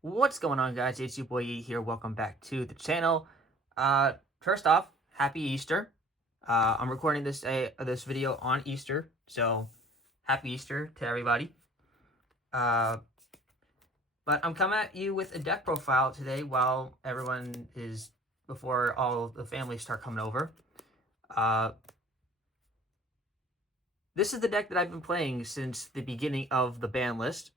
What's going on, guys? It's YahBoiYeet here. Welcome back to the channel. First off, happy Easter. I'm recording this video on Easter, so happy Easter to everybody. But I'm coming at you with a deck profile today while everyone is before all the families start coming over. This is the deck that I've been playing since the beginning of the ban list.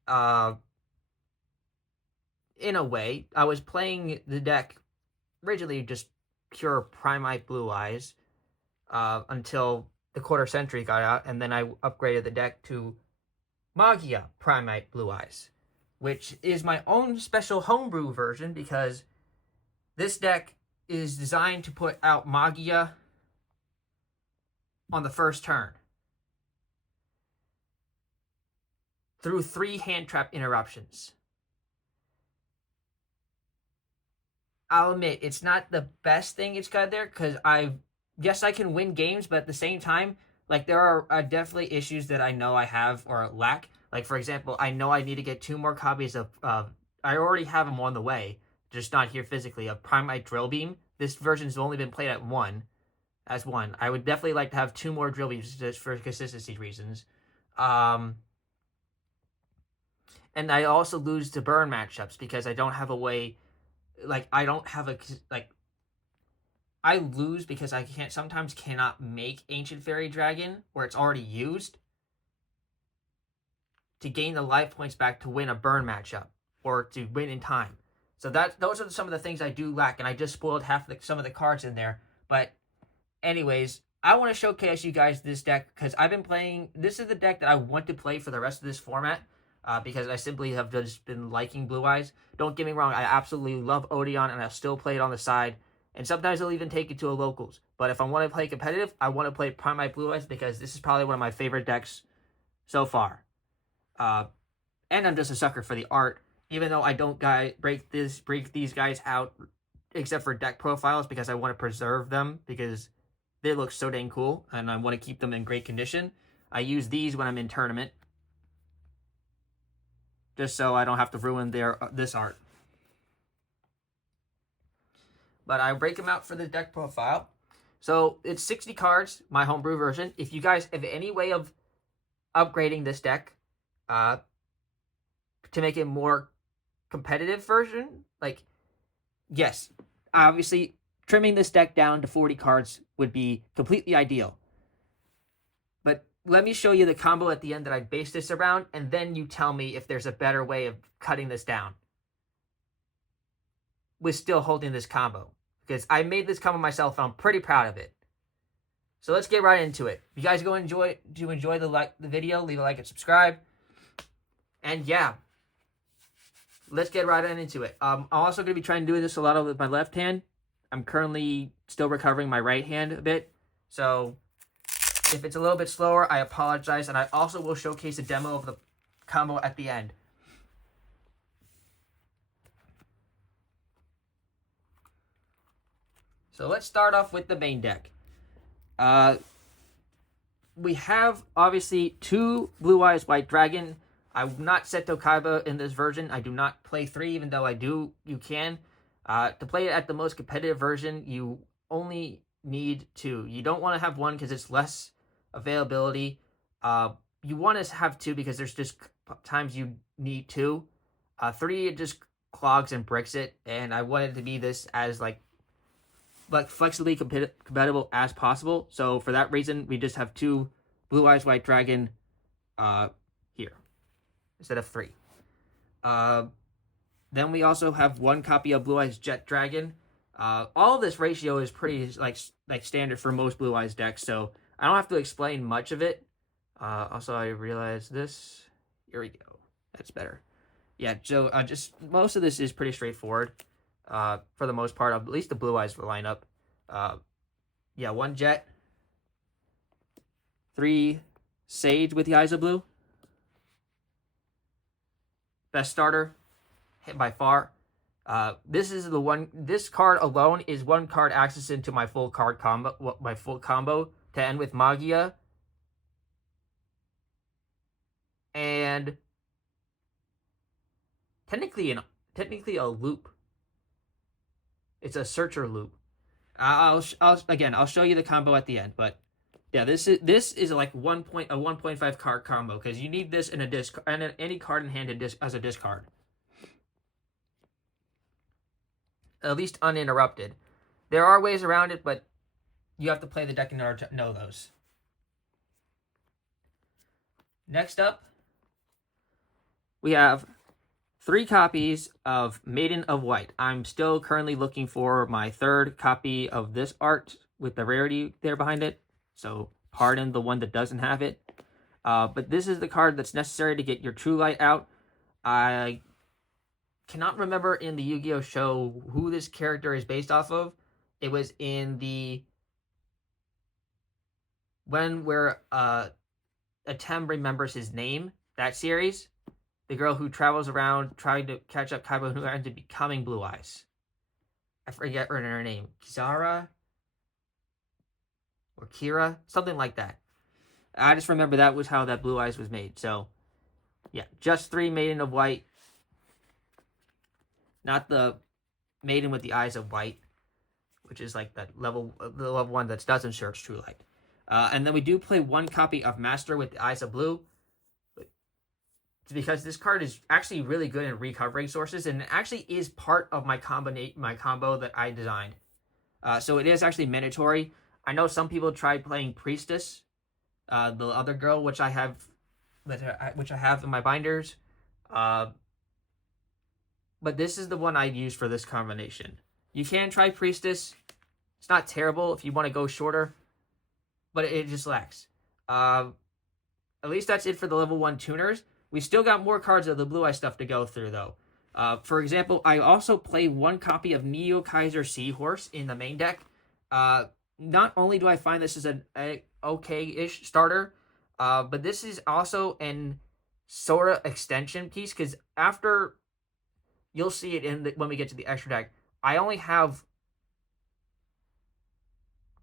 In a way, I was playing the deck originally just pure Primite Blue Eyes until the Quarter Century got out, and then I upgraded the deck to Magia Primite Blue Eyes, which is my own special homebrew version because this deck is designed to put out Magia on the first turn through 3 hand trap interruptions. I'll admit, it's not the best thing it's got there, because I can win games, but at the same time, like, there are definitely issues that I know I have or lack. Like, for example, I know I need to get 2 more copies of, I already have them on the way, just not here physically, of Primite Drill Beam. This version's only been played at one. I would definitely like to have 2 more Drill Beams just for consistency reasons. And I also lose to burn matchups because I don't have a way... Like, I don't have a, like, I lose because I sometimes cannot make Ancient Fairy Dragon where it's already used to gain the life points back to win a burn matchup or to win in time. So those are some of the things I do lack, and I just spoiled some of the cards in there. But anyways, I want to showcase you guys this deck because I've been playing, this is the deck that I want to play for the rest of this format. Because I simply have just been liking Blue Eyes. Don't get me wrong, I absolutely love Odeon, and I'll still play it on the side. And sometimes I'll even take it to a locals. But if I want to play competitive, I want to play Primite Blue Eyes because this is probably one of my favorite decks so far. And I'm just a sucker for the art. Even though I don't break these guys out, except for deck profiles, because I want to preserve them because they look so dang cool, and I want to keep them in great condition. I use these when I'm in tournament, just so I don't have to ruin this art. But I break them out for the deck profile. So it's 60 cards, my homebrew version. If you guys have any way of upgrading this deck to make it more competitive version, like, yes, obviously trimming this deck down to 40 cards would be completely ideal. But let me show you the combo at the end that I based this around, and then you tell me if there's a better way of cutting this down with still holding this combo. Because I made this combo myself, and I'm pretty proud of it. So let's get right into it. If you guys enjoy the video, leave a like and subscribe. And yeah, let's get right into it. I'm also going to be trying to do this a lot with my left hand. I'm currently still recovering my right hand a bit, so if it's a little bit slower, I apologize, and I also will showcase a demo of the combo at the end. So let's start off with the main deck. We have, obviously, 2 Blue Eyes White Dragon. I will not set to Kiba in this version. I do not play 3, even though you can. To play it at the most competitive version, you only need 2. You don't want to have 1 because it's less availability. You want to have 2 because there's just times you need 2. 3, it just clogs and bricks it, and I wanted to be this as like flexibly compatible as possible. So for that reason, we just have 2 Blue Eyes White Dragon here instead of 3. Then we also have 1 copy of Blue Eyes Jet Dragon. All of this ratio is pretty like standard for most Blue Eyes decks, so I don't have to explain much of it. Also, I realized this. Here we go. That's better. Yeah, so just most of this is pretty straightforward for the most part, at least the Blue Eyes lineup. Yeah, 1 Jet, 3 Sage with the Eyes of Blue. Best starter, hit by far. This is the one. This card alone is 1 card access into my full combo. My full combo to end with Magia, and technically technically a loop. It's a searcher loop. Again, I'll show you the combo at the end, but yeah, this is like a 1.5 card combo because you need this in a disc and any card in hand as a discard, at least uninterrupted. There are ways around it, but you have to play the deck in order to know those. Next up, we have 3 copies of Maiden of White. I'm still currently looking for my 3rd copy of this art with the rarity there behind it. So pardon the one that doesn't have it. But this is the card that's necessary to get your True Light out. I cannot remember in the Yu-Gi-Oh show who this character is based off of. It was in the where Atem remembers his name, that series. The girl who travels around trying to catch up Kiba, who ends up becoming Blue Eyes. I forget her name. Kizara? Or Kira? Something like that. I just remember that was how that Blue Eyes was made. So, yeah. Just 3 Maiden of White. Not the Maiden with the Eyes of White, which is like the level 1 that doesn't search True Light. And then we do play 1 copy of Master with the Eyes of Blue, because this card is actually really good in recovering sources, and it actually is part of my combo that I designed. So it is actually mandatory. I know some people tried playing Priestess, the other girl, which I have in my binders. But this is the one I use for this combination. You can try Priestess. It's not terrible if you want to go shorter, but it just lacks. At least that's it for the level 1 tuners. We still got more cards of the Blue Eye stuff to go through, though. For example, I also play 1 copy of Neo Kaiser Seahorse in the main deck. Not only do I find this is an okay-ish starter, but this is also an sort of extension piece, because after, you'll see it when we get to the extra deck, I only have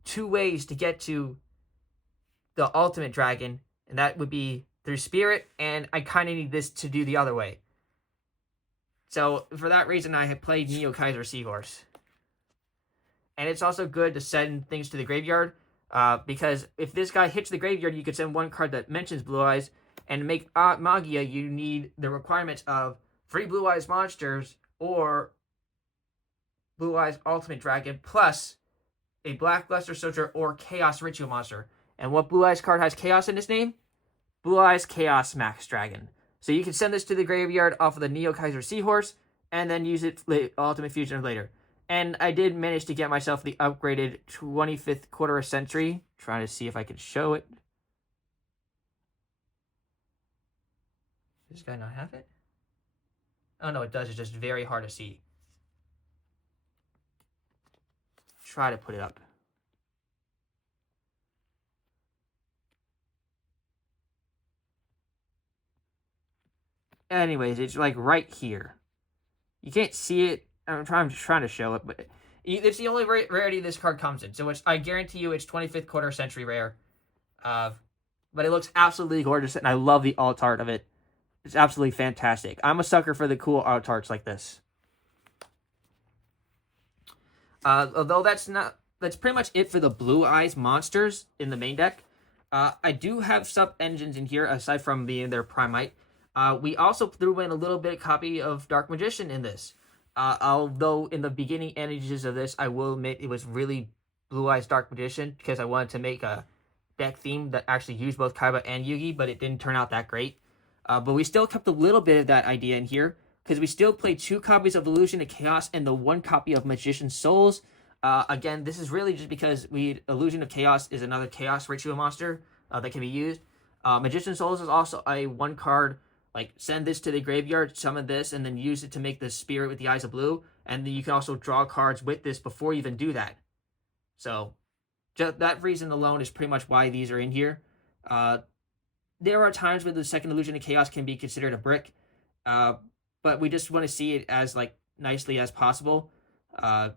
2 ways to get to the ultimate dragon, and that would be through Spirit, and I kind of need this to do the other way. So for that reason, I have played Neo Kaiser Seahorse. And it's also good to send things to the graveyard, because if this guy hits the graveyard, you could send 1 card that mentions Blue Eyes, and to make Magia, you need the requirements of 3 Blue Eyes monsters, or Blue Eyes Ultimate Dragon, plus a Black Luster Soldier or Chaos Ritual monster. And what Blue Eyes card has Chaos in its name? Blue Eyes Chaos Max Dragon. So you can send this to the graveyard off of the Neo Kaiser Seahorse, and then use it for Ultimate Fusion later. And I did manage to get myself the upgraded 25th Quarter Century. Trying to see if I can show it. Does this guy not have it? Oh no, it does. It's just very hard to see. Try to put it up. Anyways, it's like right here. You can't see it. I'm just trying to show it, but it's the only rarity this card comes in. So I guarantee you it's 25th Quarter Century rare. But it looks absolutely gorgeous, and I love the alt art of it. It's absolutely fantastic. I'm a sucker for the cool alt arts like this. Although that's pretty much it for the Blue Eyes monsters in the main deck. I do have sub engines in here aside from being their Primite. We also threw in a little bit copy of Dark Magician in this. Although in the beginning images of this, I will admit it was really Blue Eyes Dark Magician, because I wanted to make a deck theme that actually used both Kiba and Yugi, but it didn't turn out that great. But we still kept a little bit of that idea in here, because we still played 2 copies of Illusion of Chaos and the 1 copy of Magician's Souls. Again, this is really just because Illusion of Chaos is another Chaos Ritual monster that can be used. Magician's Souls is also a 1 card, like, send this to the graveyard, summon this, and then use it to make the Spirit with the Eyes of Blue. And then you can also draw cards with this before you even do that. So, just that reason alone is pretty much why these are in here. There are times where the second Illusion of Chaos can be considered a brick. But we just want to see it as, like, nicely as possible. Yeah,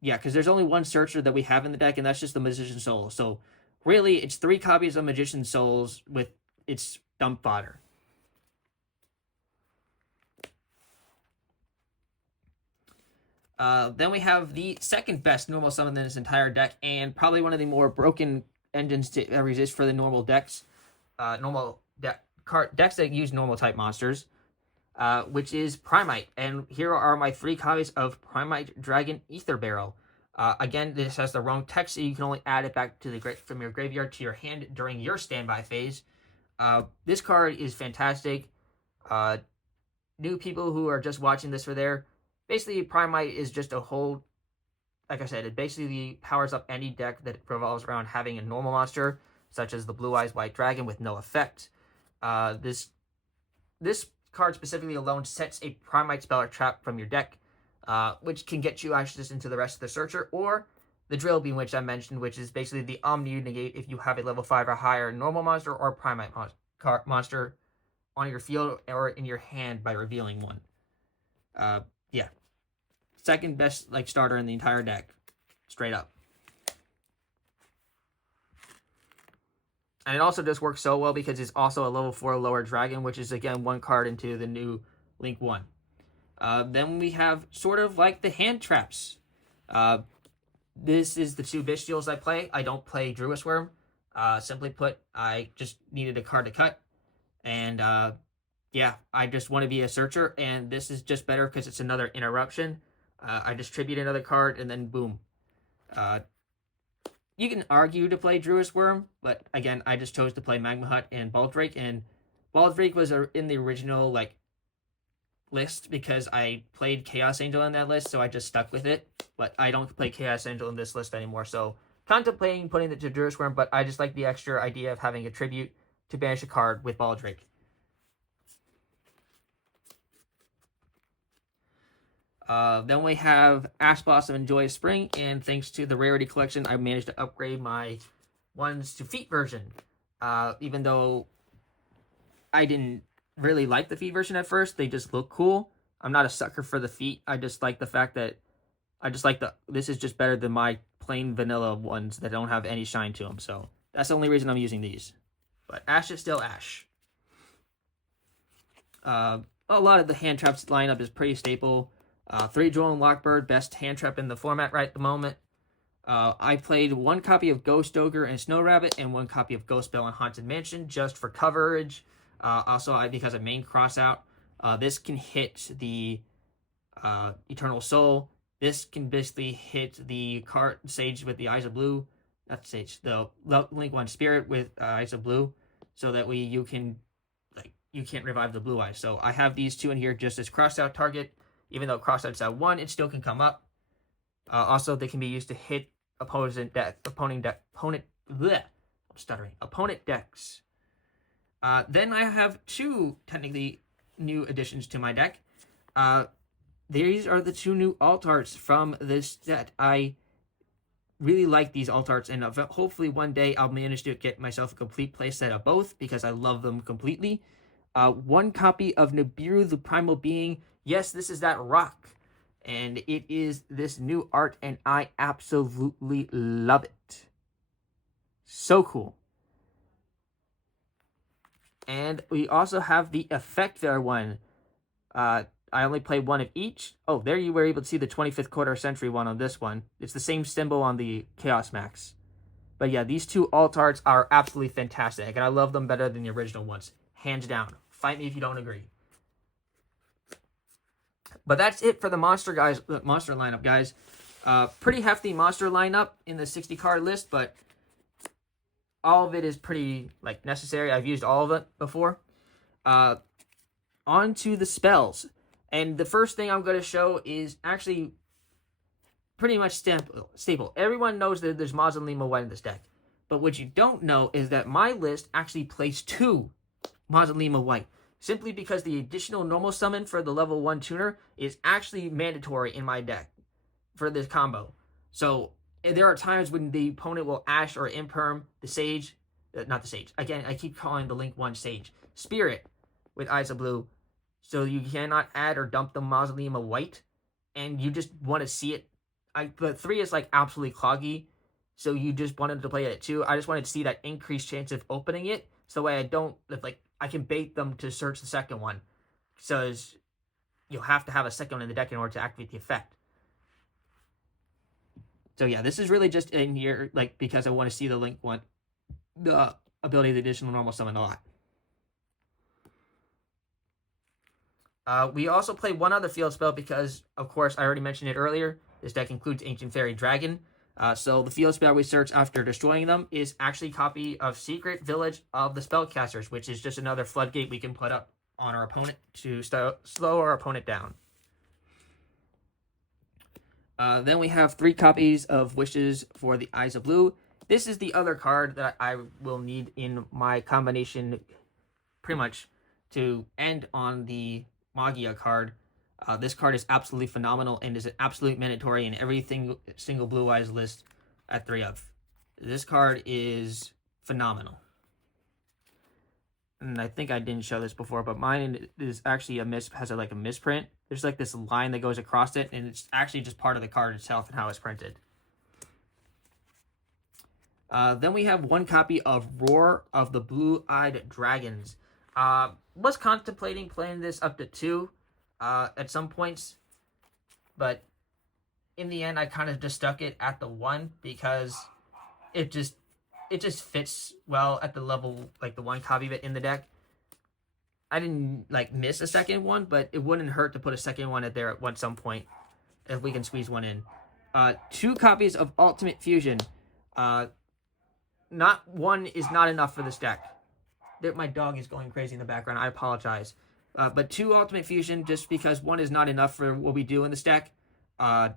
because there's only 1 searcher that we have in the deck, and that's just the Magician's Soul. So, really, it's 3 copies of Magician's Souls with its dump fodder. Then we have the second best normal summon in this entire deck, and probably one of the more broken engines to ever exist for the normal decks. Decks that use normal type monsters, which is Primite. And here are my 3 copies of Primite Dragon Ether Barrel. Again, this has the wrong text, so you can only add it back to from your graveyard to your hand during your standby phase. This card is fantastic. New people who are just watching this for there, basically Primite is just a whole, like I said, it basically powers up any deck that revolves around having a normal monster, such as the Blue Eyes White Dragon with no effect. This card specifically alone sets a Primite spell or trap from your deck, which can get you access into the rest of the Searcher, or the Drill Beam, which I mentioned, which is basically the Omni negate if you have a level 5 or higher normal monster or Primite monster on your field or in your hand by revealing one. Yeah. Second best starter in the entire deck. Straight up. And it also just works so well because it's also a level 4 lower dragon, which is again 1 card into the new Link 1. Then we have sort of like the hand traps. This is the 2 bestials I play. I don't play Druid Worm. Simply put, I just needed a card to cut. And yeah, I just want to be a searcher, and this is just better because it's another interruption. I distribute another card, and then boom. You can argue to play Druid Worm, but again, I just chose to play Magma Hut and Baldrake, and Baldrake was in the original list because I played Chaos Angel in that list, so I just stuck with it. But I don't play Chaos Angel in this list anymore, so contemplating putting it to Druid Worm, but I just like the extra idea of having a tribute to banish a card with Baldrake. Then we have Ash Blossom and Joyous Spring, and thanks to the Rarity Collection, I managed to upgrade my ones to Feet version. Even though I didn't really like the Feet version at first, they just look cool. I'm not a sucker for the Feet. I just like the fact that this is just better than my plain vanilla ones that don't have any shine to them. So that's the only reason I'm using these. But Ash is still Ash. A lot of the hand traps lineup is pretty staple. 3 Droll and Lockbird, best hand trap in the format right at the moment. I played 1 copy of Ghost Ogre and Snow Rabbit and 1 copy of Ghost Bell and Haunted Mansion just for coverage. Also, because I main cross out, this can hit the Eternal Soul. This can basically hit the card Sage with the Eyes of Blue. Not Sage, the Link 1 Spirit with Eyes of Blue, so that way you can't revive the Blue Eyes. So I have these 2 in here just as crossed out target. Even though crossout's at 1, it still can come up. Also, they can be used to hit opponent decks. Then I have 2 technically new additions to my deck. These are the 2 new alt arts from this set. I really like these alt arts, and hopefully one day I'll manage to get myself a complete playset of both because I love them completely. 1 copy of Nibiru, the Primal Being. Yes, this is that rock, and it is this new art, and I absolutely love it. So cool. And we also have the Effect Fair one. I only played 1 of each. Oh, there you were able to see the 25th Quarter Century one on this one. It's the same symbol on the Chaos Max. But yeah, these 2 alt arts are absolutely fantastic, and I love them better than the original ones. Hands down. Fight me if you don't agree. But that's it for the monster lineup, guys. Pretty hefty monster lineup in the 60 card list, but all of it is pretty necessary. I've used all of it before. On to the spells. And the first thing I'm going to show is actually pretty much staple. Everyone knows that there's Maz and Lima White in this deck. But what you don't know is that my list actually plays 2 Maz and Lima White. Simply because the additional normal summon for the level 1 tuner is actually mandatory in my deck for this combo. So there are times when the opponent will Ash or Imperm the Sage, not the Sage. Again, I keep calling the Link 1 Sage. Spirit with Eyes of Blue. So you cannot add or dump the Maz and Lima White, and you just want to see it. The 3 is absolutely cloggy, so you just wanted to play it at 2. I just wanted to see that increased chance of opening it, so that way I don't I can bait them to search the second one. So you'll have to have a second one in the deck in order to activate the effect. So yeah, this is really just in here like because I want to see the link one, the ability of the additional normal summon a lot. We also play one other field spell because, of course, I already mentioned it earlier. This deck includes Ancient Fairy Dragon. So the field spell we search after destroying them is actually a copy of Secret Village of the Spellcasters, which is just another floodgate we can put up on our opponent to slow our opponent down. Then we have 3 copies of Wishes for the Eyes of Blue. This is the other card that I will need in my combination pretty much to end on the Magia card. This card is absolutely phenomenal and is an absolute mandatory in every single Blue Eyes list at 3 of. This card is phenomenal. And I think I didn't show this before, but mine is actually has a misprint. There's like this line that goes across it, and it's actually just part of the card itself and how it's printed. Then we have 1 copy of Roar of the Blue-Eyed Dragons. Was contemplating playing this up to 2 at some points, but in the end I kind of just stuck it at the 1 because it just fits well at the level, like the 1 copy of it in the deck. I didn't miss a second one, but it wouldn't hurt to put a second one at there at some point if we can squeeze one in. 2 copies of Ultimate Fusion. Not one is not enough for this deck. My dog is going crazy in the background. I apologize. But 2 Ultimate Fusion, just because 1 is not enough for what we do in this deck. Yeah,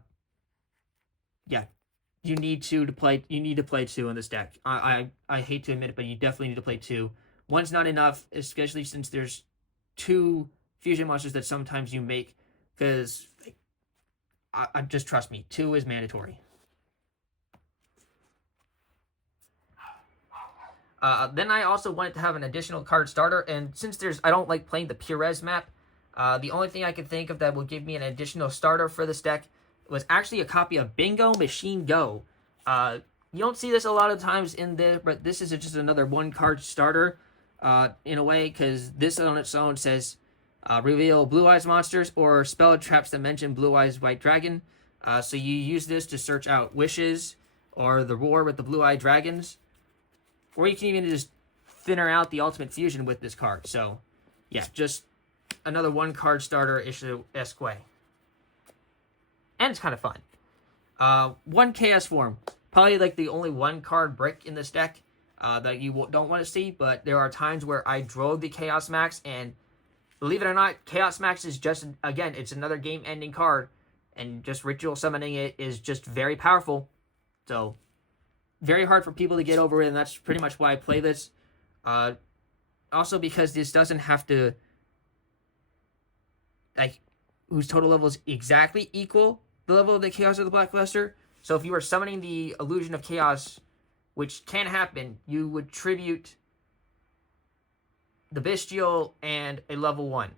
you need to play 2 in this deck. I hate to admit it, but you definitely need to play 2. 1's not enough, especially since there's 2 fusion monsters that sometimes you make. Because just trust me, 2 is mandatory. Then I also wanted to have an additional card starter, and since I don't like playing the Purez map, the only thing I could think of that will give me an additional starter for this deck was actually a copy of Bingo Machine Go. You don't see this a lot of times in there, but this is just another 1 card starter in a way, because this on its own says reveal Blue Eyes monsters or spell traps that mention Blue Eyes White Dragon. So you use this to search out Wishes or the Roar with the Blue Eyed Dragons. Or you can even just thinner out the Ultimate Fusion with this card. So, yeah, just another 1 card starter issue Esque. And it's kind of fun. 1 Chaos Form. Probably the only 1 card brick in this deck that you don't want to see. But there are times where I drove the Chaos Max. And believe it or not, Chaos Max is just, again, it's another game-ending card. And just ritual summoning it is just very powerful. So, very hard for people to get over it, and that's pretty much why I play this. Also because this doesn't have to, whose total level is exactly equal the level of the Chaos of the Black Luster. So if you are summoning the Illusion of Chaos, which can happen, you would tribute the Bestial and a level 1.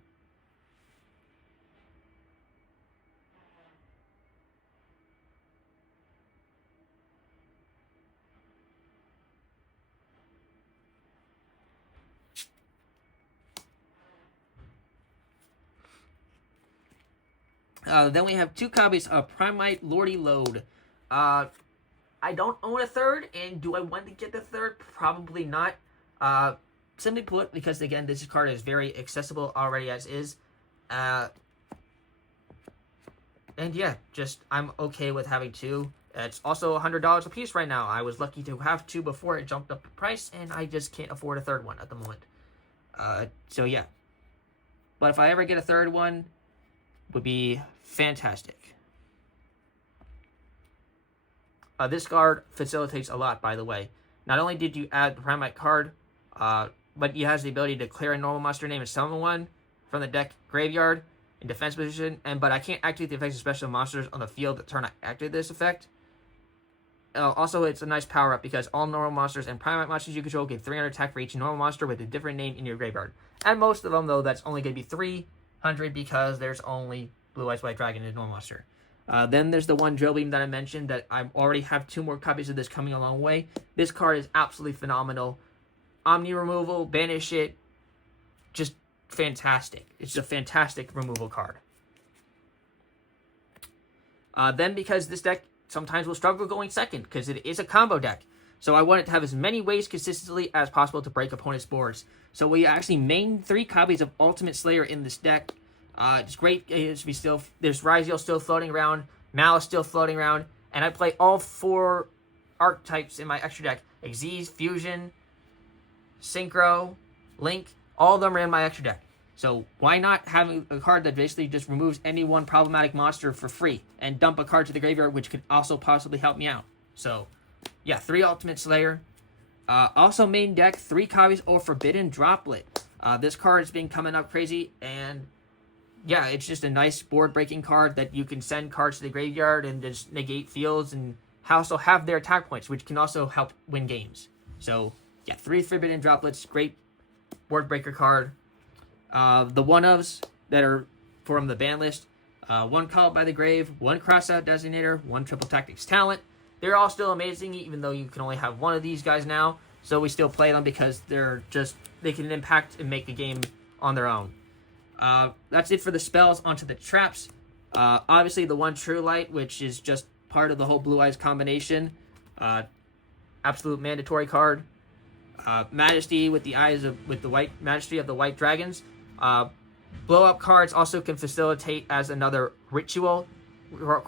Then we have 2 copies of Primite Lordy Load. I don't own a 3rd, and do I want to get the 3rd? Probably not. Simply put, because again, this card is very accessible already as is. And yeah, I'm okay with having 2. It's also $100 a piece right now. I was lucky to have 2 before it jumped up the price, and I just can't afford a 3rd one at the moment. So yeah. But if I ever get a 3rd one, would be fantastic. This card facilitates a lot, by the way. Not only did you add the Primite card, but it has the ability to clear a normal monster name and summon one from the deck graveyard in defense position. But I can't activate the effects of special monsters on the field that turn I activate this effect. Also, it's a nice power-up because all normal monsters and Primite monsters you control get 300 attack for each normal monster with a different name in your graveyard. And most of them, though, that's only going to be 300 because there's only Blue Eyes White Dragon and normal monster. Then there's the 1 Drill Beam that I mentioned that I already have 2 more copies of this coming a long way. This card is absolutely phenomenal. Omni removal, banish it, just fantastic. It's a fantastic removal card. Then because this deck sometimes will struggle going second because it is a combo deck. So I want it to have as many ways consistently as possible to break opponents' boards. So we actually main 3 copies of Ultimate Slayer in this deck. It's great. There's Ryziel still floating around, Mal is still floating around, and I play all 4 archetypes in my extra deck. Xyz, Fusion, Synchro, Link, all of them are in my extra deck. So why not have a card that basically just removes any one problematic monster for free and dump a card to the graveyard, which could also possibly help me out. So yeah, 3 Ultimate Slayer. Also main deck, 3 copies of Forbidden Droplet. This card has been coming up crazy, and yeah, it's just a nice board-breaking card that you can send cards to the graveyard and just negate fields and also have their attack points, which can also help win games. So yeah, 3 Forbidden Droplets, great board breaker card. The one-ofs that are from the ban list, 1 Called by the Grave, 1 Crossout Designator, 1 Triple Tactics Talent. They're all still amazing, even though you can only have 1 of these guys now. So we still play them because they can impact and make the game on their own. That's it for the spells. Onto the traps. Obviously the 1 True Light, which is just part of the whole Blue Eyes combination. Absolute mandatory card. Majesty with the white Majesty of the White Dragons. Blow up cards also can facilitate as another ritual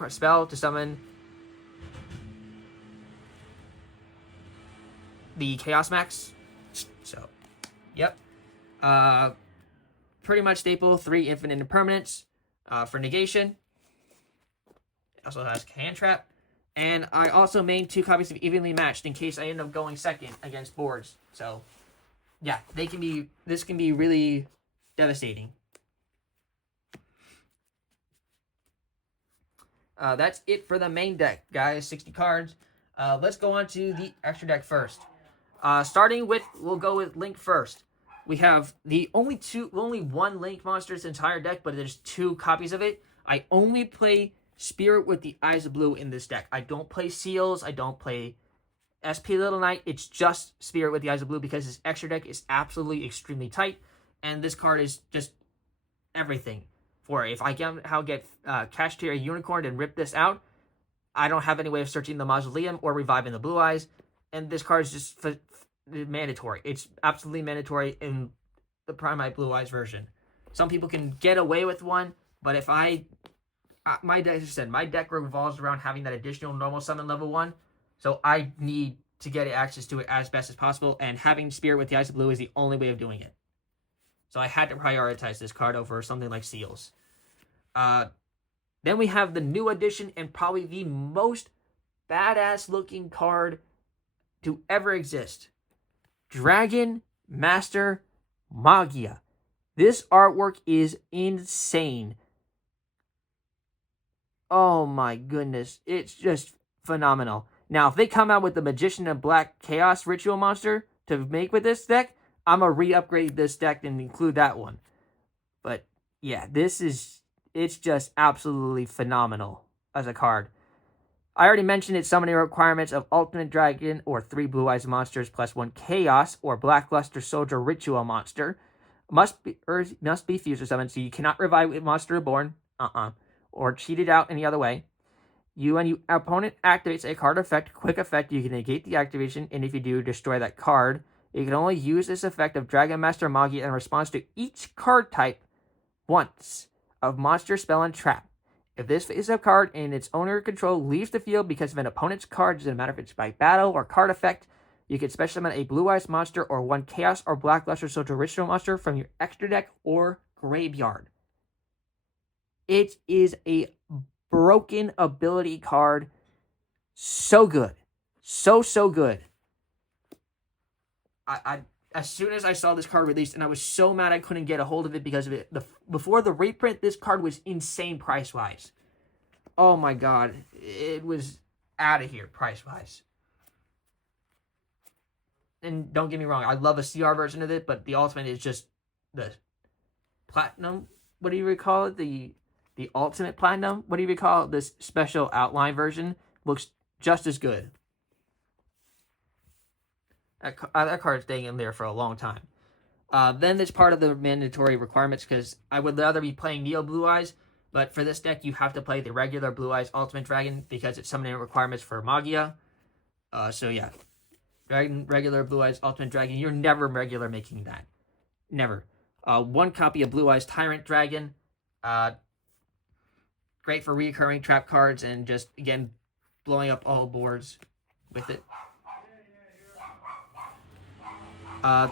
spell to summon the Chaos Max. So, yep. Pretty much staple. 3 Infinite Impermanence for negation. It also has Hand Trap. And I also made 2 copies of Evenly Matched in case I end up going second against boards. So, yeah, this can be really devastating. That's it for the main deck, guys. 60 cards. Let's go on to the extra deck first. Starting with, we'll go with Link first. We have only 1 Link monster in this entire deck, but there's 2 copies of it. I only play Spirit with the Eyes of Blue in this deck. I don't play Seals. I don't play SP Little Knight. It's just Spirit with the Eyes of Blue because this extra deck is absolutely extremely tight, and this card is just everything for it. If I get Kashtira Unicorn and rip this out, I don't have any way of searching the Mausoleum or reviving the Blue Eyes, and this card is just mandatory. It's absolutely mandatory in the Primite Blue Eyes version. Some people can get away with one, but if my deck revolves around having that additional normal summon level 1, so I need to get access to it as best as possible, and having Spirit with the Eyes of Blue is the only way of doing it. So I had to prioritize this card over something like Seals. Then we have the new edition and probably the most badass looking card to ever exist. Dragon Master Magia. This artwork is insane. Oh my goodness. It's just phenomenal. Now, if they come out with the Magician of Black Chaos Ritual Monster to make with this deck, I'm going to re-upgrade this deck and include that one. But yeah, it's just absolutely phenomenal as a card. I already mentioned its summoning requirements of Ultimate Dragon or 3 Blue Eyes monsters plus 1 Chaos or Blackluster Soldier Ritual monster. Must be future summoned, so you cannot revive a monster reborn. Or cheat it out any other way. When your opponent activates a card effect, quick effect, you can negate the activation, and if you do, destroy that card. You can only use this effect of Dragon Master Magia in response to each card type once of monster, spell, and trap. If this face-up card in its owner control leaves the field because of an opponent's card, doesn't matter if it's by battle or card effect, you can special summon a Blue Eyes monster or 1 Chaos or Blackluster Soldier Ritual monster from your extra deck or graveyard. It is a broken ability card. So good. So good. I as soon as I saw this card released, and I was so mad I couldn't get a hold of it because of it. Before the reprint, this card was insane price-wise. Oh my god. It was out of here price-wise. And don't get me wrong, I love a CR version of it, but the Ultimate is just the Platinum. What do you recall it? The Ultimate Platinum? What do you recall it? This special outline version looks just as good. That card's staying in there for a long time. Then it's part of the mandatory requirements because I would rather be playing Neo Blue Eyes, But for this deck, you have to play the regular Blue Eyes Ultimate Dragon because it's summoning requirements for Magia. So yeah, regular Blue Eyes Ultimate Dragon. You're never regular making that. Never. One copy of Blue Eyes Tyrant Dragon. Great for recurring trap cards and just, again, blowing up all boards with it.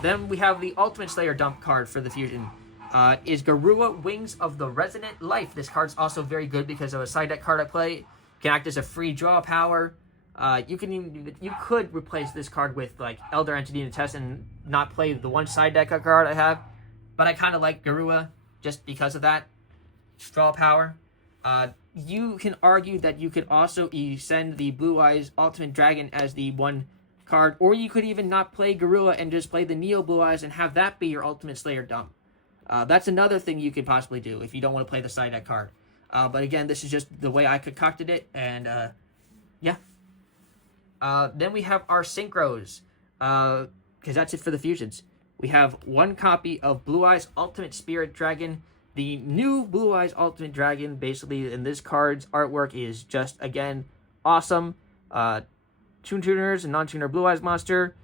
Then we have the Ultimate Slayer dump card for the Fusion. Is Garua Wings of the Resonant Life. This card's also very good because of a side deck card I play. Can act as a free draw power. You could replace this card with like Elder Entity and Test and not play the one side deck card I have. But I kind of like Garua just because of that. Draw power. You can argue that you could also send the Blue Eyes Ultimate Dragon as the one card, or you could even not play Garua and just play the Neo Blue Eyes and have that be your Ultimate Slayer dump. That's another thing you could possibly do if you don't want to play the side deck card. But again, this is just the way I concocted it, and yeah. Then we have our Synchros, because that's it for the fusions. We have one copy of Blue Eyes Ultimate Spirit Dragon. The new Blue Eyes Ultimate Dragon, basically, in this card's artwork is just, again, awesome. Tuners and non-tuner Blue Eyes monster.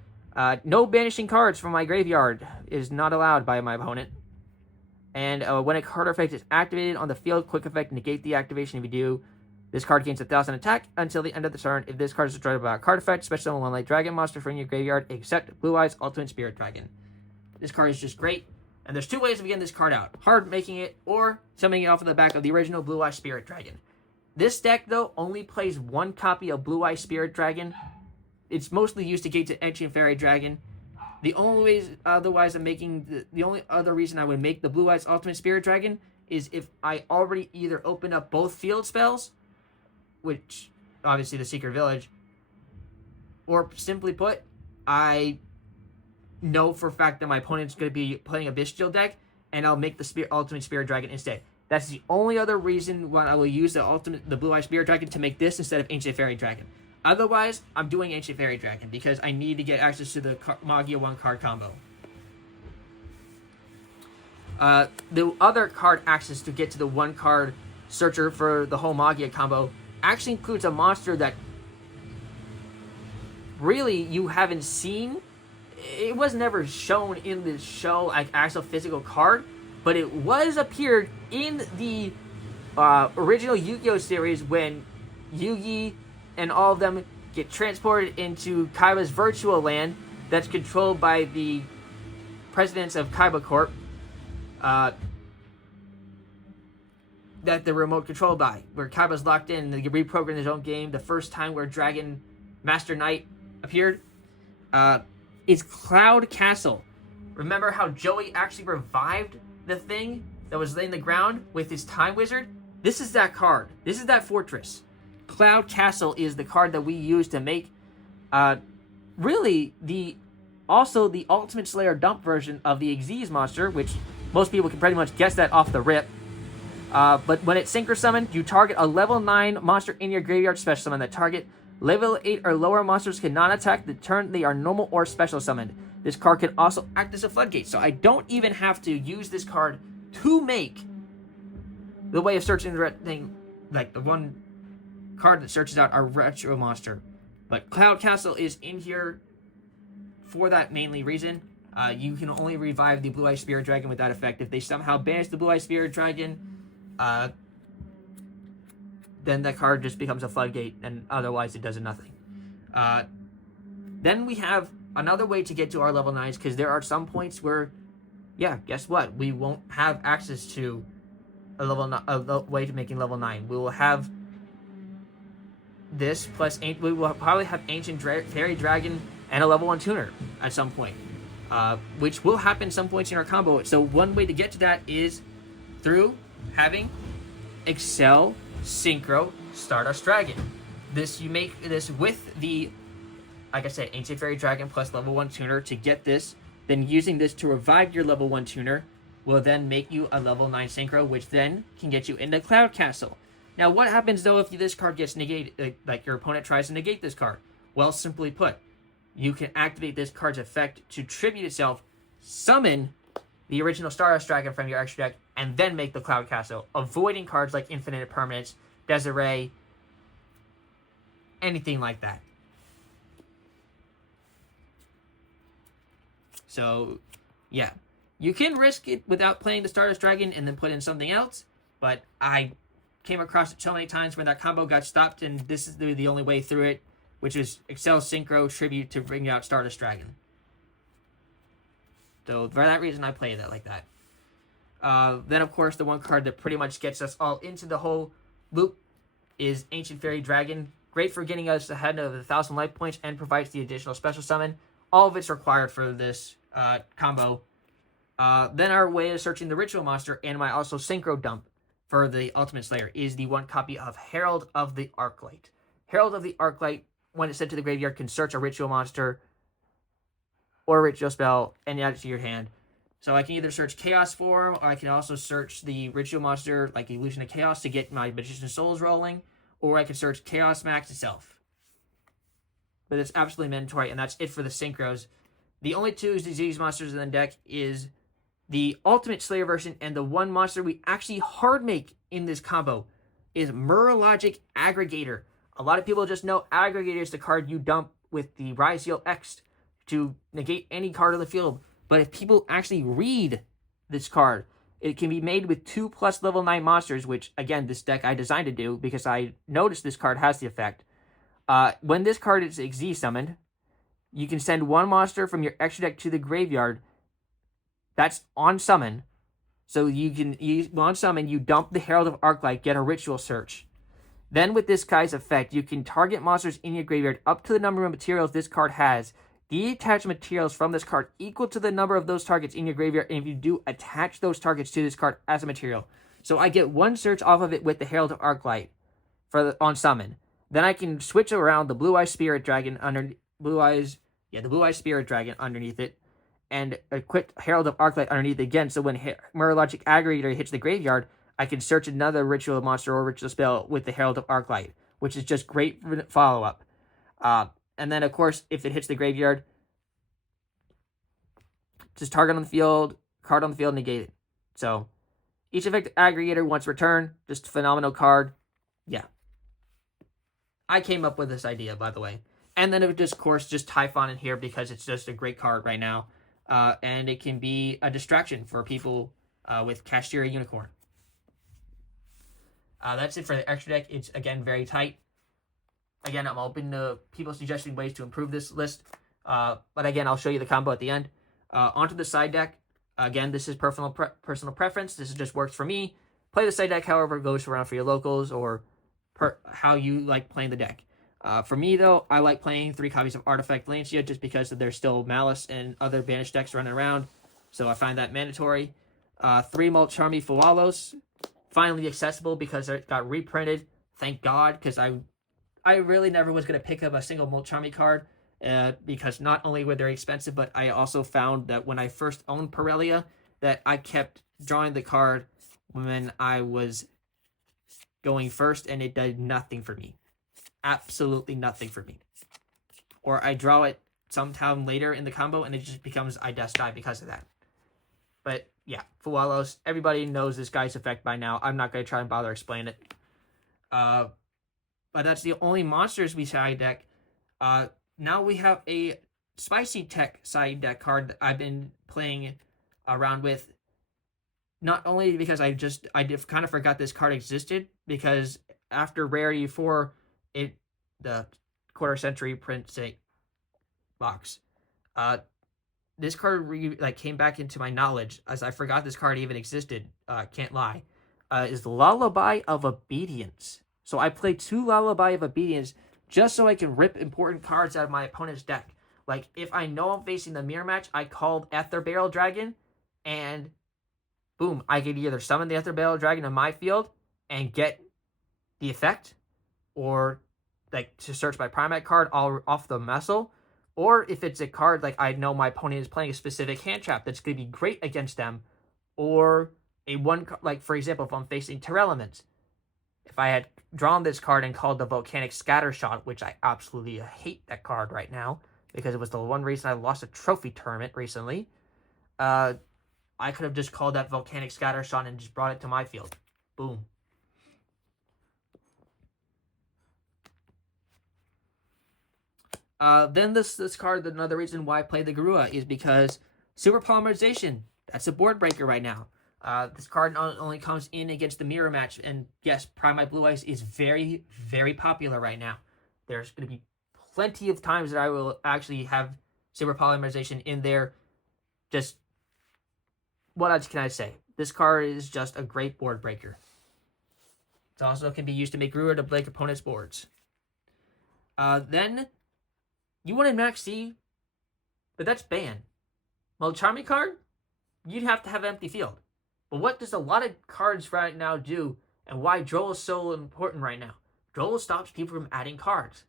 No banishing cards from my graveyard is not allowed by my opponent. And when a card effect is activated on the field, quick effect, negate the activation. If you do, this card gains 1,000 attack until the end of the turn. If this card is destroyed by a card effect, special summon one light dragon monster from your graveyard, except Blue Eyes Ultimate Spirit Dragon. This card is just great. And there's two ways of getting this card out. Hard making it, or summoning it off of the back of the original Blue Eyes Spirit Dragon. This deck, though, only plays one copy of Blue Eyes Spirit Dragon. It's mostly used to gate to Ancient Fairy Dragon. The only other reason I would make the Blue Eyes Ultimate Spirit Dragon is if I already either open up both field spells, which, obviously the Secret Village, or simply put, I know for a fact that my opponent's going to be playing a Bestial deck, and I'll make the Ultimate Spirit Dragon instead. That's the only other reason why I will use the Blue Eyes Spirit Dragon to make this instead of Ancient Fairy Dragon. Otherwise, I'm doing Ancient Fairy Dragon because I need to get access to the Magia 1-card combo. The other card access to get to the 1-card searcher for the whole Magia combo actually includes a monster that really you haven't seen. It was never shown in the show like actual physical card, but it was appeared in the original Yu-Gi-Oh series when Yugi and all of them get transported into Kiba's virtual land that's controlled by the presidents of Kiba Corp. That the remote controlled by, where Kiba's locked in and they can reprogram his own game. The first time where Dragon Master Knight appeared is Cloud Castle. Remember how Joey actually revived the thing that was in the ground with his Time Wizard? This is that card. This is that fortress. Cloud Castle is the card that we use to make really the Ultimate Slayer dump version of the Xyz monster, which most people can pretty much guess that off the rip. But when it's synchro summoned, you target a level 9 monster in your graveyard, special summon that target. Level 8 or lower monsters cannot attack the turn they are normal or special summoned. This card can also act as a floodgate, so I don't even have to use this card to make the way of searching the thing, like the one card that searches out our retro monster. But Cloud Castle is in here for that mainly reason. You can only revive the Blue Eyes Spirit Dragon with that effect. If they somehow banish the Blue Eyes Spirit Dragon, then that card just becomes a floodgate, and otherwise it does nothing. Then we have another way to get to our level 9s, because there are some points where, yeah, guess what? We won't have access to a way to making level 9. We will have this plus we will probably have Ancient Fairy Dragon and a level 1 tuner at some point, which will happen some points in our combo. So one way to get to that is through having Excel Synchro Stardust Dragon. You make this with the, like I said, Ancient Fairy Dragon plus level 1 tuner to get this. Then using this to revive your level 1 tuner will then make you a level 9 Synchro, which then can get you into Cloud Castle. Now, what happens, though, if this card gets negated, like your opponent tries to negate this card? Well, simply put, you can activate this card's effect to tribute itself, summon the original Stardust Dragon from your extra deck, and then make the Cloud Castle, avoiding cards like Infinite Permanence, Desiree, anything like that. So, yeah. You can risk it without playing the Stardust Dragon and then put in something else, but I came across it so many times when that combo got stopped, and this is the only way through it, which is Excel Synchro Tribute to bring out Stardust Dragon. So, for that reason, I played it like that. Then, of course, the one card that pretty much gets us all into the whole loop is Ancient Fairy Dragon. Great for getting us ahead of 1,000 life points and provides the additional special summon. All of it's required for this combo. Then our way of searching the Ritual Monster and my also Synchro Dump for the Ultimate Slayer is the one copy of Herald of the Arclight. Herald of the Arclight, when it's sent to the graveyard, can search a Ritual Monster or a Ritual Spell and add it to your hand. So I can either search Chaos form, or I can also search the Ritual Monster, like Illusion of Chaos, to get my Magician's Souls rolling, or I can search Chaos Max itself. But it's absolutely mandatory, and that's it for the Synchros. The only two disease monsters in the deck is the Ultimate Slayer version, and the one monster we actually hard make in this combo is Murlogic Aggregator. A lot of people just know Aggregator is the card you dump with the Ryzeal X to negate any card on the field. But if people actually read this card, it can be made with 2+ level 9 monsters, which, again, this deck I designed to do because I noticed this card has the effect. When this card is Xyz summoned, you can send one monster from your extra deck to the graveyard. That's on summon. So you can use on summon, you dump the Herald of Arclight, get a Ritual Search. Then with this guy's effect, you can target monsters in your graveyard up to the number of materials this card has. Detach materials from this card equal to the number of those targets in your graveyard, and if you do, attach those targets to this card as a material. So I get one search off of it with the Herald of Arclight on summon. Then I can switch around the Blue Eyes Spirit Dragon the Blue Eyes Spirit Dragon underneath it, and equip Herald of Arclight underneath it again. So when Murlogic Aggregator hits the graveyard, I can search another Ritual Monster or Ritual Spell with the Herald of Arclight, which is just great for follow-up. And then, of course, if it hits the graveyard, just target on the field, card on the field, negate it. So, each effect aggregator once returned, just a phenomenal card. Yeah. I came up with this idea, by the way. And then it would just, of course, just Typhon in here because it's just a great card right now. And it can be a distraction for people with Cashtira Unicorn. That's it for the extra deck. It's, again, very tight. Again, I'm open to people suggesting ways to improve this list. But again, I'll show you the combo at the end. Onto the side deck. Again, this is personal preference. This just works for me. Play the side deck however it goes around for your locals or how you like playing the deck. For me, though, I like playing 3 copies of Artifact Lancia just because there's still Malice and other banished decks running around. So I find that mandatory. 3 Mulcharmy Fualos. Finally accessible because it got reprinted. Thank God, because I really never was going to pick up a single Mulcharmy card because not only were they expensive, but I also found that when I first owned Parelia, that I kept drawing the card when I was going first, and it did nothing for me. Absolutely nothing for me. Or I draw it sometime later in the combo, and it just becomes I just die because of that. But yeah, Fualos, everybody knows this guy's effect by now. I'm not going to try and bother explaining it. But that's the only monsters we side deck. Now we have a Spicy Tech side deck card that I've been playing around with. Not only because I kind of forgot this card existed, because after Rarity 4, the quarter century print box, this card came back into my knowledge as I forgot this card even existed. Can't lie. Is Lullaby of Obedience. So I play 2 Lullaby of Obedience just so I can rip important cards out of my opponent's deck. Like, if I know I'm facing the mirror match, I call Ether Barrel Dragon, and boom, I can either summon the Ether Barrel Dragon in my field and get the effect, or like to search my Primite card all off the muscle, or if it's a card like I know my opponent is playing a specific hand trap that's going to be great against them, or a one, like for example, if I'm facing Terelements, if I had drawn this card and called the Volcanic Scattershot, which I absolutely hate that card right now, because it was the one reason I lost a trophy tournament recently, I I could have just called that Volcanic Scattershot and just brought it to my field. Boom. Then this card, another reason why I played the Garua is because Super Polymerization. That's a board breaker right now. This card not only comes in against the mirror match, and yes, Primite Blue Eyes is very, very popular right now. There's going to be plenty of times that I will actually have Super Polymerization in there. Just, what else can I say? This card is just a great board breaker. It also can be used to make Garua to break opponents' boards. Then, you want to max C, but that's banned. Well, Charming card, you'd have to have an empty field. But what does a lot of cards right now do, and why Droll is so important right now? Droll stops people from adding cards.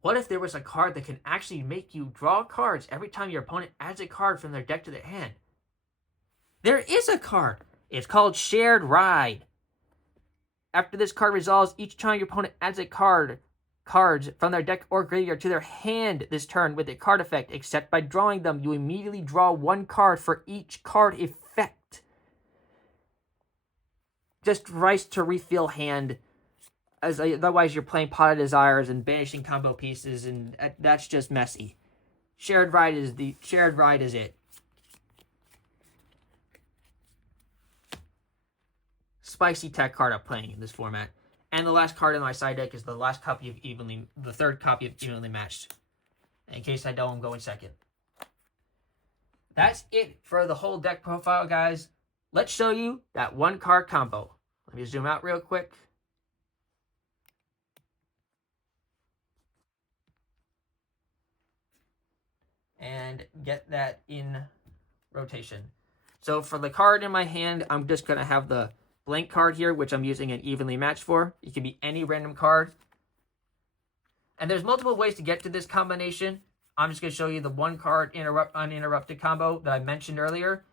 What if there was a card that can actually make you draw cards every time your opponent adds a card from their deck to their hand? There is a card. It's called Shared Ride. After this card resolves, each time your opponent adds a cards from their deck or graveyard to their hand this turn with a card effect, except by drawing them, you immediately draw one card for each card effect. Just rice to refill hand, as otherwise you're playing Pot of Desires and banishing combo pieces, and that's just messy. Shared Ride is it. Spicy tech card I'm playing in this format. And the last card in my side deck is the third copy of Evenly Matched. In case I don't, I'm going second. That's it for the whole deck profile, guys. Let's show you that one card combo. Let me zoom out real quick. And get that in rotation. So for the card in my hand, I'm just going to have the blank card here, which I'm using an Evenly Matched for. It can be any random card. And there's multiple ways to get to this combination. I'm just going to show you the one card uninterrupted combo that I mentioned earlier.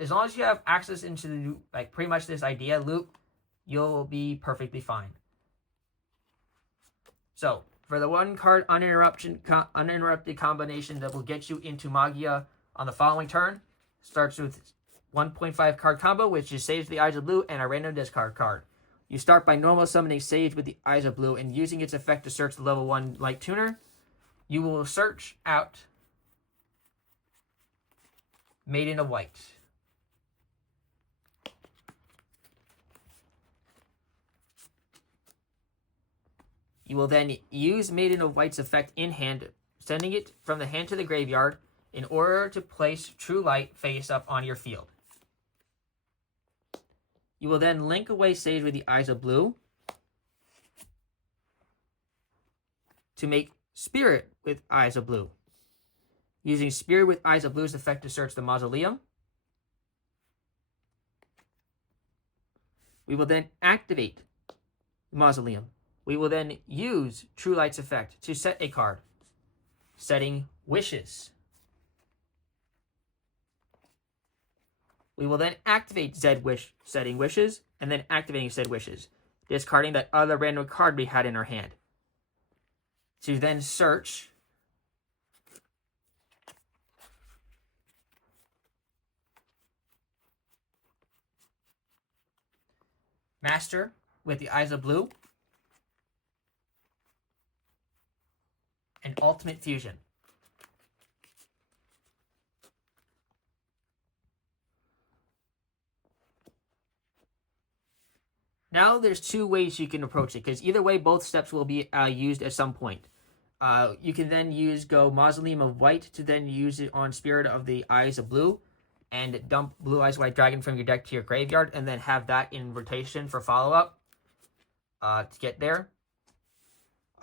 As long as you have access into pretty much this idea loop, you'll be perfectly fine. So for the one card uninterrupted combination that will get you into Magia on the following turn, starts with 1.5 card combo, which is Sage the Eyes of Blue and a random discard card. You start by normal summoning Sage with the Eyes of Blue and using its effect to search the level 1 Light Tuner. You will search out Maiden of White. You will then use Maiden of White's effect in hand, sending it from the hand to the graveyard in order to place True Light face up on your field. You will then link away Sage with the Eyes of Blue to make Spirit with Eyes of Blue. Using Spirit with Eyes of Blue's effect to search the Mausoleum. We will then activate the Mausoleum. We will then use True Light's effect to set a card, setting Wishes. We will then activate setting Wishes, and then activating said Wishes, discarding that other random card we had in our hand. To then search Master with the Eyes of Blue and Ultimate Fusion. Now there's two ways you can approach it, because either way both steps will be used at some point. You can then go Mausoleum of White to then use it on Spirit of the Eyes of Blue and dump Blue Eyes White Dragon from your deck to your graveyard and then have that in rotation for follow-up to get there.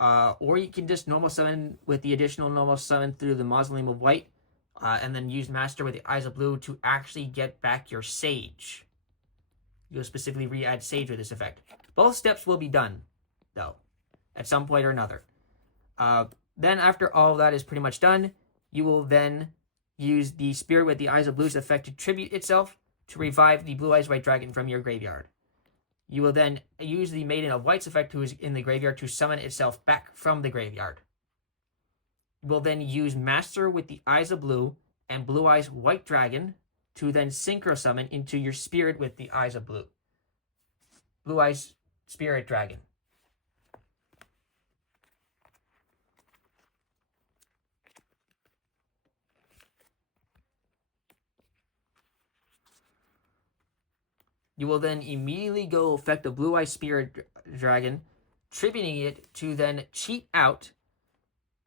Or you can just normal summon with the additional normal summon through the Mausoleum of White and then use Master with the Eyes of Blue to actually get back your Sage. You'll specifically re-add Sage with this effect. Both steps will be done, though, at some point or another. Then after all of that is pretty much done, you will then use the Spirit with the Eyes of Blue's effect to tribute itself to revive the Blue Eyes White Dragon from your graveyard. You will then use the Maiden of White's effect, who is in the graveyard, to summon itself back from the graveyard. You will then use Master with the Eyes of Blue and Blue Eyes White Dragon to then synchro summon into your spirit with the Eyes of Blue. Blue Eyes Spirit Dragon. You will then immediately go effect the Blue Eyes Spirit Dragon, tributing it to then cheat out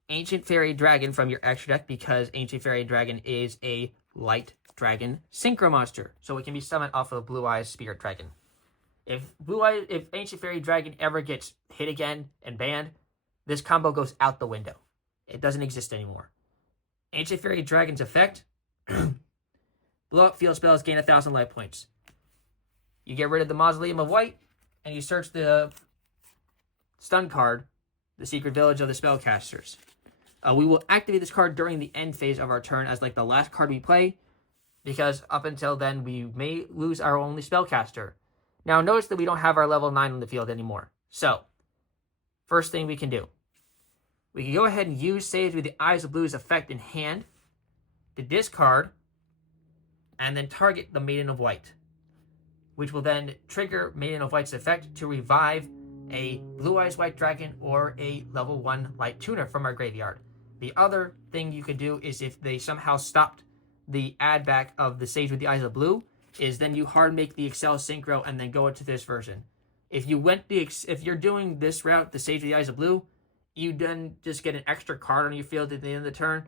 Ancient Fairy Dragon from your extra deck, because Ancient Fairy Dragon is a light dragon synchro monster, so it can be summoned off of Blue Eyes Spirit Dragon. If Ancient Fairy Dragon ever gets hit again and banned, this combo goes out the window. It doesn't exist anymore. Ancient Fairy Dragon's effect: blow up field spells, gain 1,000 life points. You get rid of the Mausoleum of White, and you search the stun card, the Secret Village of the Spellcasters. We will activate this card during the end phase of our turn as like the last card we play, because up until then we may lose our only Spellcaster. Now notice that we don't have our level 9 on the field anymore. So, first thing we can do, we can go ahead and use Sage with the Eyes of Blue's effect in hand to discard and then target the Maiden of White, which will then trigger Maiden of White's effect to revive a Blue Eyes White Dragon or a level 1 Light Tuner from our graveyard. The other thing you could do is, if they somehow stopped the add back of the Sage with the Eyes of Blue, is then you hard make the Excel Synchro and then go into this version. If you're doing this route, the Sage with the Eyes of Blue, you then just get an extra card on your field at the end of the turn.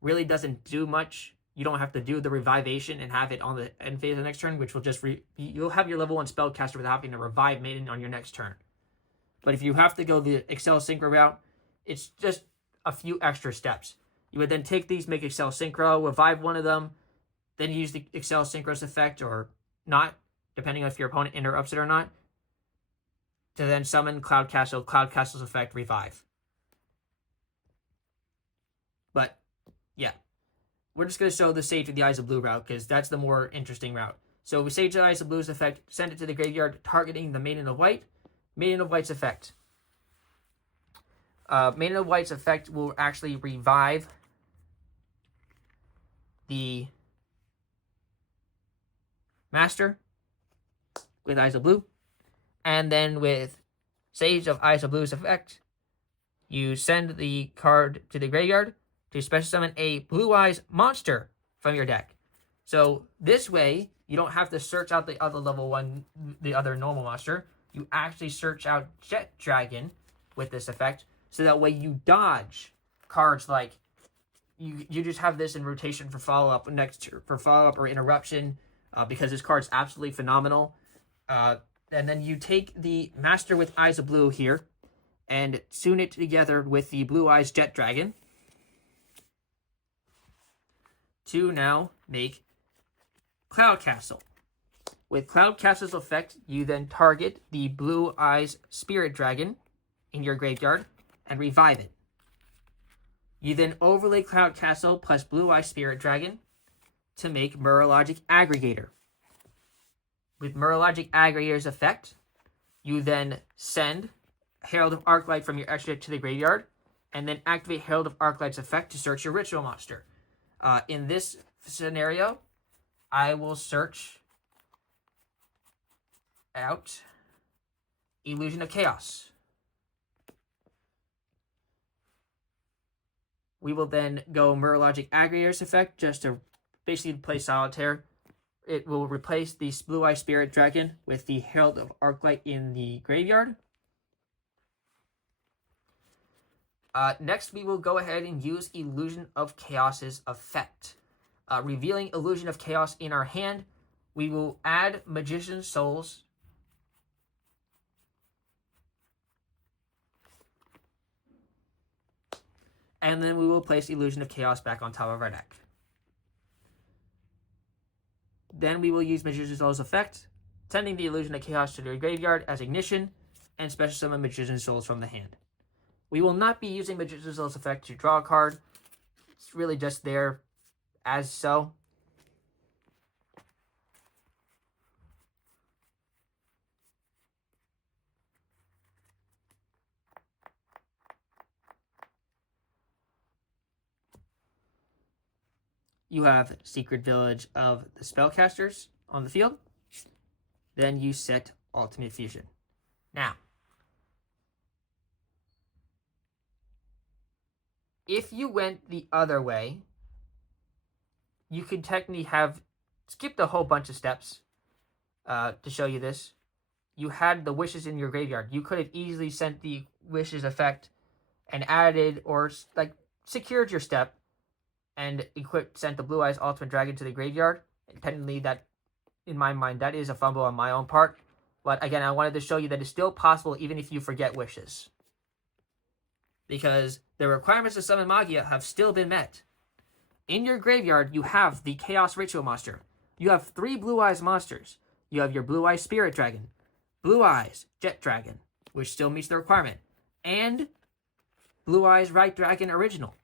Really doesn't do much. You don't have to do the Revivation and have it on the end phase of the next turn, which will just you'll have your level 1 Spellcaster without having to revive Maiden on your next turn. But if you have to go the Excel Synchro route, it's just a few extra steps. You would then take these, make Excel Synchro, revive one of them, then use the Excel Synchro's effect or not, depending on if your opponent interrupts it or not, to then summon Cloud Castle, Cloud Castle's effect, revive. But, yeah. We're just going to show the Sage with the Eyes of Blue route, because that's the more interesting route. So we Sage with the Eyes of Blue's effect, send it to the graveyard, targeting the Maiden of White. Maiden of White's effect. Maiden of White's effect will actually revive the Master with Eyes of Blue. And then with Sage of Eyes of Blue's effect, you send the card to the graveyard to special summon a Blue Eyes monster from your deck. So this way, you don't have to search out the other level 1, the other normal monster. You actually search out Jet Dragon with this effect, so that way you dodge cards like you just have this in rotation for follow-up or interruption, because this card's absolutely phenomenal. And then you take the Master with Eyes of Blue here and tune it together with the Blue Eyes Jet Dragon to now make Cloud Castle. With Cloud Castle's effect, you then target the Blue Eyes Spirit Dragon in your graveyard and revive it. You then overlay Cloud Castle plus Blue Eyes Spirit Dragon to make Mirrorlogic Aggregator. With Mirrorlogic Aggregator's effect, you then send Herald of Arclight from your extra deck to the graveyard, and then activate Herald of Arclight's effect to search your ritual monster. In this scenario, I will search out Illusion of Chaos. We will then go Mirrorlogic Aggregator's effect just to basically play Solitaire. It will replace the Blue Eye Spirit Dragon with the Herald of Arclight in the graveyard. Next, we will go ahead and use Illusion of Chaos's effect. Revealing Illusion of Chaos in our hand, we will add Magician's Souls and then we will place Illusion of Chaos back on top of our deck. Then we will use Magician's Souls effect, sending the Illusion of Chaos to the graveyard as ignition, and special summon Magician's Souls from the hand. We will not be using Magician's Souls effect to draw a card. It's really just there as so. you have Secret Village of the Spellcasters on the field. Then you set Ultimate Fusion. Now, if you went the other way, you could technically have skipped a whole bunch of steps to show you this. You had the wishes in your graveyard. You could have easily sent the wishes effect and added or like secured your step and sent the Blue Eyes Ultimate Dragon to the graveyard. And technically, that, in my mind, that is a fumble on my own part. But again, I wanted to show you that it's still possible even if you forget wishes. Because the requirements of Summon Magia have still been met. In your graveyard, you have the Chaos Ritual monster. You have 3 Blue Eyes monsters. You have your Blue Eyes Spirit Dragon, Blue Eyes Jet Dragon, which still meets the requirement, and Blue Eyes Right Dragon Original.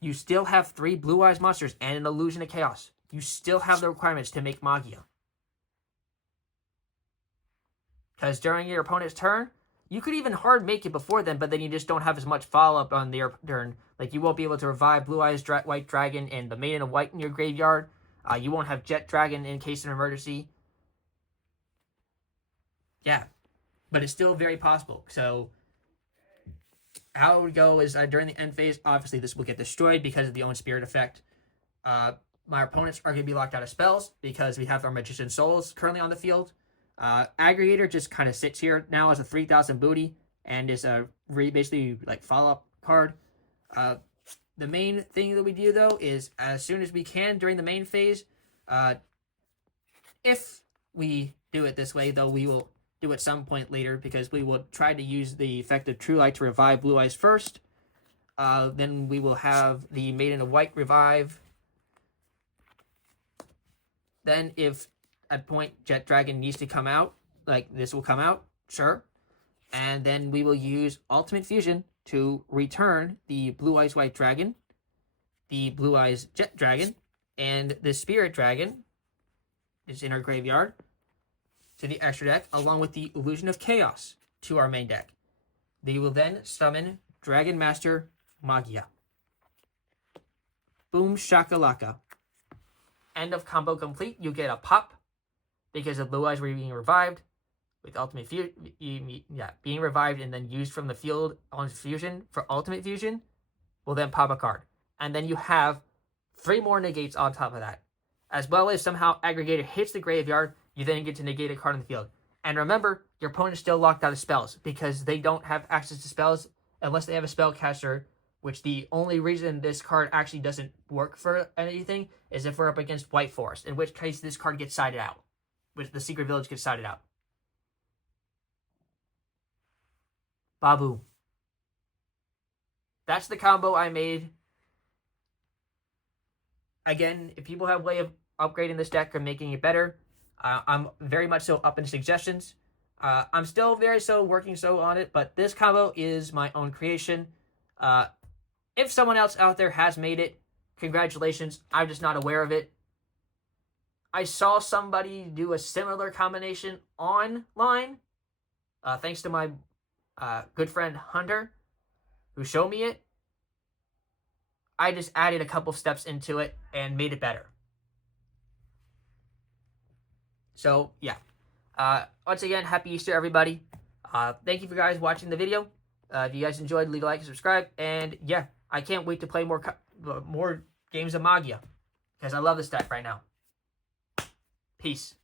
You still have 3 Blue Eyes monsters and an Illusion of Chaos. You still have the requirements to make Magia. Because during your opponent's turn, you could even hard make it before then, but then you just don't have as much follow-up on their turn. Like, you won't be able to revive Blue Eyes White Dragon and the Maiden of White in your graveyard. You won't have Jet Dragon in case of an emergency. Yeah, but it's still very possible. So, how it would go is during the end phase, obviously this will get destroyed because of the Own Spirit effect. My opponents are going to be locked out of spells because we have our Magician Souls currently on the field. Aggregator just kind of sits here now as a 3,000 booty and is a basically like follow-up card. The main thing that we do though is as soon as we can during the main phase, if we do it this way though, we will do at some point later because we will try to use the effect of True Light to revive Blue Eyes first. Then we will have the Maiden of White revive. Then if at point Jet Dragon needs to come out, like this will come out, sure. And then we will use Ultimate Fusion to return the Blue Eyes White Dragon, the Blue Eyes Jet Dragon, and the Spirit Dragon is in our graveyard to the extra deck, along with the Illusion of Chaos to our main deck. They will then summon Dragon Master Magia. Boom shakalaka. End of combo complete. You get a pop because the Blue Eyes were being revived with Ultimate Fusion. Being revived and then used from the field on Fusion for Ultimate Fusion will then pop a card. And then you have 3 more negates on top of that. As well as somehow Aggregator hits the graveyard, you then get to negate a card on the field. And remember, your opponent is still locked out of spells because they don't have access to spells unless they have a spellcaster, which the only reason this card actually doesn't work for anything is if we're up against White Forest, in which case this card gets sided out. Which the Secret Village gets sided out. Babu. That's the combo I made. Again, if people have a way of upgrading this deck or making it better, I'm very much so up in suggestions. I'm still very working on it, but this combo is my own creation. If someone else out there has made it, congratulations. I'm just not aware of it. I saw somebody do a similar combination online, thanks to my good friend Hunter, who showed me it. I just added a couple steps into it and made it better. So, yeah. Once again, happy Easter, everybody. Thank you for guys watching the video. If you guys enjoyed, leave a like and subscribe. And, yeah, I can't wait to play more games of Magia because I love this deck right now. Peace.